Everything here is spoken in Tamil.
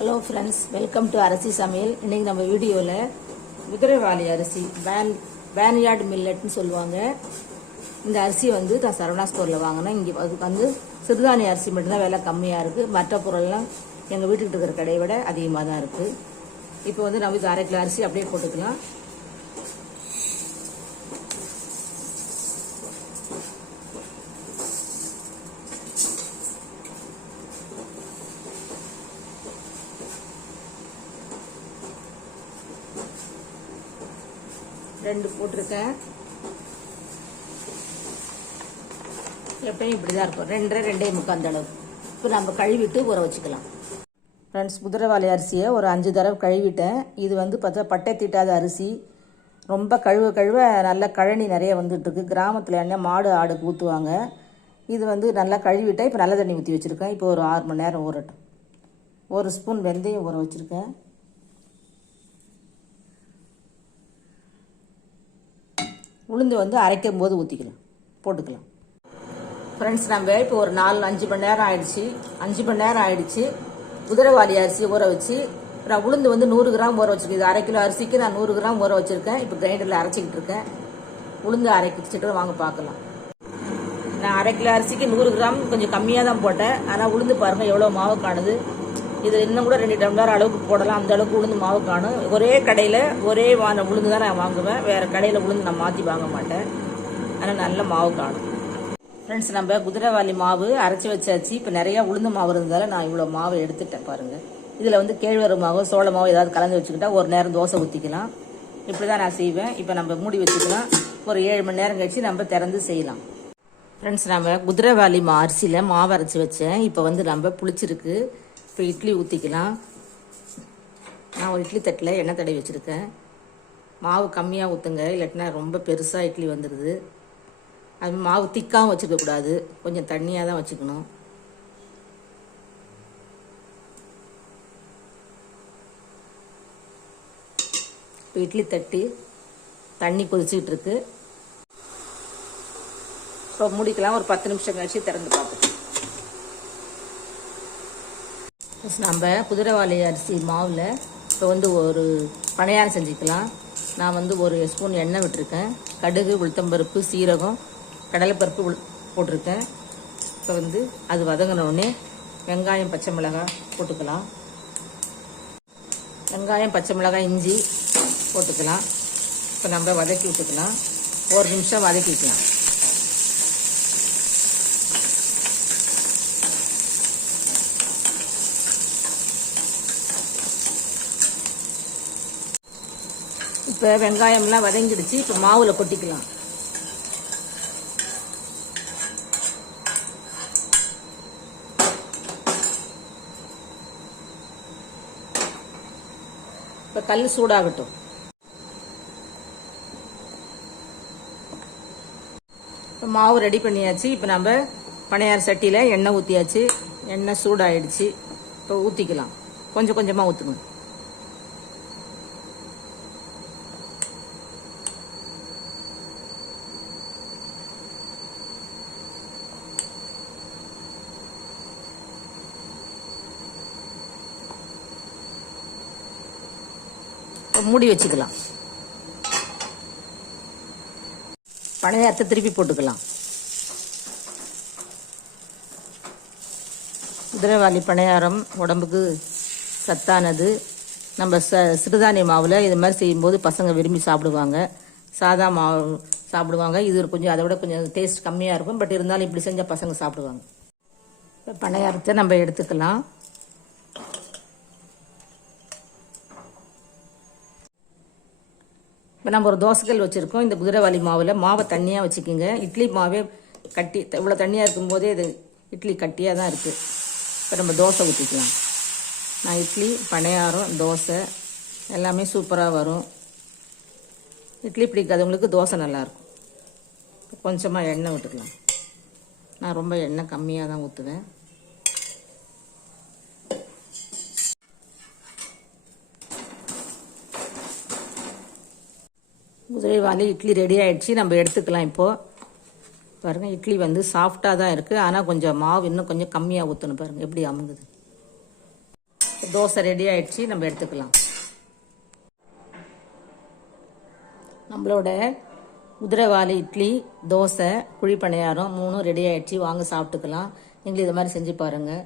ஹலோ ஃப்ரெண்ட்ஸ் வெல்கம் டு அரிசி சமையல் இன்னைக்கு நம்ம வீடியோவில் குதிரைவாளி அரிசி பேன் பேன்யார்டு மில்லட்னு சொல்லுவாங்க. இந்த அரிசி வந்து நான் சரவணா ஸ்டோரில் வாங்கினேன். இங்கே அதுக்கு வந்து சிறுதானிய அரிசி மட்டும்தான் விலை கம்மியாக இருக்குது மற்ற பொருள்லாம் எங்கள் வீட்டுக்கிட்ட இருக்கிற கடையை விட அதிகமாக தான் இருக்குது இப்போ வந்து நம்ம இது அரை கிலோ அரிசி அப்படியே போட்டுக்கலாம். ரெண்டு போட்டிருக்கேன். எப்பயும் இப்படி தான் இருக்கும். ரெண்டரை ரெண்டே முக்கால் அளவு. இப்போ நம்ம கழுவிட்டு ஊற வச்சுக்கலாம். ஃப்ரெண்ட்ஸ் குதிரைவாலி அரிசியை ஒரு அஞ்சு தடவை கழுவிட்டேன். இது வந்து பார்த்தா பட்டை தீட்டாத அரிசி. ரொம்ப கழுவ கழுவ நல்ல கழனி நிறைய வந்துட்டுருக்கு. கிராமத்தில் என்ன மாடு ஆடுக்கு ஊற்றுவாங்க இது வந்து நல்லா கழுவிட்டேன். இப்போ நல்ல தண்ணி ஊற்றி வச்சுருக்கேன். இப்போ ஒரு ஆறு மணி நேரம் ஊறட்டும். ஒரு ஸ்பூன் வெந்தயம் ஊற வச்சுருக்கேன். உளுந்து வந்து அரைக்கும் போது ஊற்றிக்கலாம் போட்டுக்கலாம். ஃப்ரெண்ட்ஸ் நம்ம இப்போ ஒரு நாலு அஞ்சு மணி நேரம் ஆயிடுச்சு. அஞ்சு மணி நேரம் ஆயிடுச்சு. குதிரைவாளி அரிசி ஊற வச்சு நான் உளுந்து வந்து நூறு கிராம் ஊற வச்சுருக்கேன். இது அரை கிலோ அரிசிக்கு நான் நூறு கிராம் ஊற வச்சுருக்கேன். இப்போ கிரைண்டரில் அரைச்சிக்கிட்டு இருக்கேன். உளுந்து அரைக்கிட்டு வாங்க பார்க்கலாம். நான் அரை கிலோ அரிசிக்கு நூறு கிராம் கொஞ்சம் கம்மியாக தான் போட்டேன். ஆனால் உளுந்து பாருங்கள் எவ்வளோ மாவு காணுது. இது இன்னும் கூட ரெண்டு டம்ளர் அளவுக்கு போடலாம். அந்த அளவுக்கு உளுந்து மாவு காணும். ஒரே கடையில் ஒரே வான உளுந்து தான் நான் வாங்குவேன். வேறு கடையில் உளுந்து நான் மாற்றி வாங்க மாட்டேன். ஆனால் நல்ல மாவு காணும். ஃப்ரெண்ட்ஸ் நம்ம குதிரைவாளி மாவு அரைச்சி வச்சாச்சு. இப்போ நிறையா உளுந்து மாவு இருந்ததால் நான் இவ்வளோ மாவு எடுத்துட்டேன் பாருங்கள் இதில் வந்து கேழ்வரகு மாவு சோள மாவு ஏதாவது கலந்து வச்சுக்கிட்டா ஒரு நேரம் தோசை ஊற்றிக்கலாம் இப்படி தான் நான் செய்வேன். இப்போ நம்ம மூடி வச்சுக்கலாம். ஒரு ஏழு மணி நேரம் கழிச்சு நம்ம திறந்து செய்யலாம். ஃப்ரெண்ட்ஸ் நம்ம குதிரைவாலி மா அரிசியில் மாவு அரைச்சி வச்சேன். இப்போ வந்து நம்ம புளிச்சிருக்கு. இப்போ இட்லி ஊற்றிக்கலாம் நான் ஒரு இட்லி தட்டில் எண்ணெய் தடவி வச்சுருக்கேன். மாவு கம்மியாக ஊற்றுங்க இல்லாட்டினா ரொம்ப பெருசாக இட்லி வந்துடுது அது மாவு திக்காகவும் வச்சுக்கக்கூடாது கொஞ்சம் தண்ணியாக தான் வச்சுக்கணும். இப்போ இட்லி தட்டி தண்ணி கொதிச்சுக்கிட்டு இருக்கு. இப்போ முடிக்கலாம். ஒரு பத்து நிமிஷம் கழிச்சு திறந்து பார்த்துக்கலாம் நம்ம குதிரவாளி அரிசி மாவில் இப்போ வந்து ஒரு பணியாரம் செஞ்சுக்கலாம். நான் வந்து ஒரு ஸ்பூன் எண்ணெய் விட்டுருக்கேன். கடுகு உளுத்தம்பருப்பு சீரகம் கடலைப்பருப்பு உள் போட்டிருக்கேன். இப்போ வந்து அது வதங்கினோடனே வெங்காயம் பச்சை மிளகாய் போட்டுக்கலாம். வெங்காயம் பச்சை மிளகாய் இஞ்சி போட்டுக்கலாம். இப்போ நம்ம வதக்கி விட்டுக்கலாம். ஒரு நிமிஷம் வதக்கிக்கலாம். இப்போ வெங்காயம்லாம் வதங்கிடுச்சு. இப்போ மாவில் கொட்டிக்கலாம். இப்போ கல் சூடாகட்டும். இப்போ மாவு ரெடி பண்ணியாச்சு. இப்போ நம்ம பனையார் சட்டியில் எண்ணெய் ஊற்றியாச்சு எண்ணெய் சூடாயிடுச்சு. இப்போ ஊற்றிக்கலாம் கொஞ்சம் கொஞ்சமாக ஊற்றுக்கணும் மூடி வச்சுக்கலாம். பணியாரத்தை திருப்பி போட்டுக்கலாம். குதிரைவாளி பணியாரம் உடம்புக்கு சத்தானது. நம்ம ச சிறுதானிய மாவில் இது மாதிரி செய்யும்போது பசங்க விரும்பி சாப்பிடுவாங்க. சாதா மாவு சாப்பிடுவாங்க. இது கொஞ்சம் அதை விட கொஞ்சம் டேஸ்ட் கம்மியாக இருக்கும். பட் இருந்தாலும் இப்படி செஞ்சால் பசங்க சாப்பிடுவாங்க. இப்போ பணியாரத்தை நம்ம எடுத்துக்கலாம். இப்போ நம்ம ஒரு தோசைக்கல் வச்சுருக்கோம். இந்த குதிரைவாலி மாவில் மாவை தண்ணியாக வச்சுக்கோங்க. இட்லி மாவே கட்டி இவ்வளோ தண்ணியாக இருக்கும்போதே இது இட்லி கட்டியாக தான் இருக்குது இப்போ நம்ம தோசை ஊற்றிக்கலாம் நான் இட்லி பணியாரம் தோசை எல்லாமே சூப்பராக வரும். இட்லி பிடிக்காதவங்களுக்கு தோசை நல்லாயிருக்கும் கொஞ்சமாக எண்ணெய் விட்டுக்கலாம். நான் ரொம்ப எண்ணெய் கம்மியாக தான் ஊற்றுவேன் முதலில் வந்து இட்லி ரெடி ஆகிடுச்சு நம்ம எடுத்துக்கலாம் இப்போது பாருங்கள் இட்லி வந்து சாஃப்டாக தான் இருக்குது ஆனால் கொஞ்சம் மாவு இன்னும் கொஞ்சம் கம்மியாக ஊற்றணும் பாருங்கள் எப்படி அமுங்குது. தோசை ரெடி ஆகிடுச்சு நம்ம எடுத்துக்கலாம். நம்மளோட குதிரைவாலி இட்லி தோசை குழிப்பணியாரம் மூணும் ரெடி ஆகிடுச்சு வாங்க சாப்பிட்டுக்கலாம். நீங்களும் இதை மாதிரி செஞ்சு பாருங்கள்